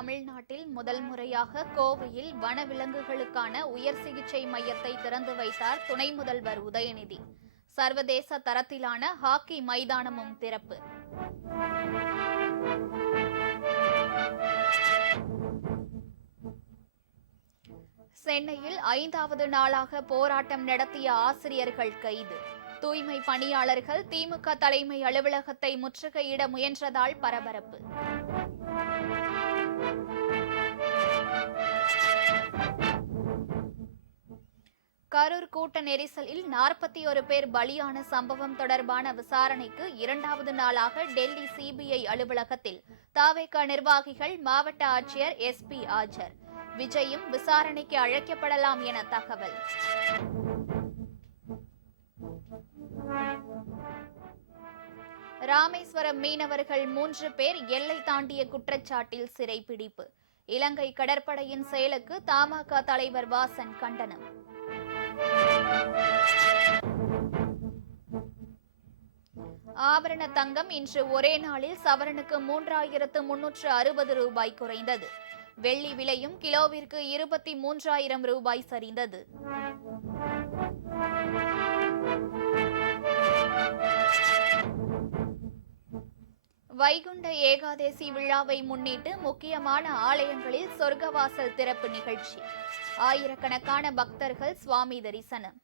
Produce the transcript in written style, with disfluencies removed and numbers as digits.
தமிழ்நாட்டில் முதல் முறையாக கோவையில் வனவிலங்குகளுக்கான உயர் சிகிச்சை மையத்தை திறந்து வைத்தார் துணை முதல்வர் உதயநிதி. சர்வதேச தரத்திலான ஹாக்கி மைதானமும் திறப்பு. சென்னையில் 5வது நாளாக போராட்டம் நடத்திய ஆசிரியர்கள் கைது. தூய்மை பணியாளர்கள் திமுக தலைமை அலுவலகத்தை முற்றுகையிட முயன்றதால் பரபரப்பு. கரூர் கூட்ட நெரிசலில் 41 பேர் பலியான சம்பவம் தொடர்பான விசாரணைக்கு 2வது நாளாக டெல்லி சிபிஐ அலுவலகத்தில் தவேக நிர்வாகிகள், மாவட்ட ஆட்சியர், எஸ்பி ஆஜர். விஜயும் விசாரணைக்கு அழைக்கப்படலாம் என தகவல். ராமேஸ்வரம் மீனவர்கள் 3 பேர் எல்லை தாண்டிய குற்றச்சாட்டில் சிறைப்பிடிப்பு. இலங்கை கடற்படையின் செயலுக்கு தமாக தலைவர் வாசன் கண்டனம். ஆபரண தங்கம் இன்று ஒரே நாளில் சவரனுக்கு 3360 ரூபாய் குறைந்தது. வெள்ளி விலையும் கிலோவிற்கு 23,000 ரூபாய் சரிந்தது. வைகுண்ட ஏகாதசி விழாவை முன்னிட்டு முக்கியமான ஆலயங்களில் சொர்க்கவாசல் திறப்பு நிகழ்ச்சி. ஆயிரக்கணக்கான பக்தர்கள் சுவாமி தரிசனம்.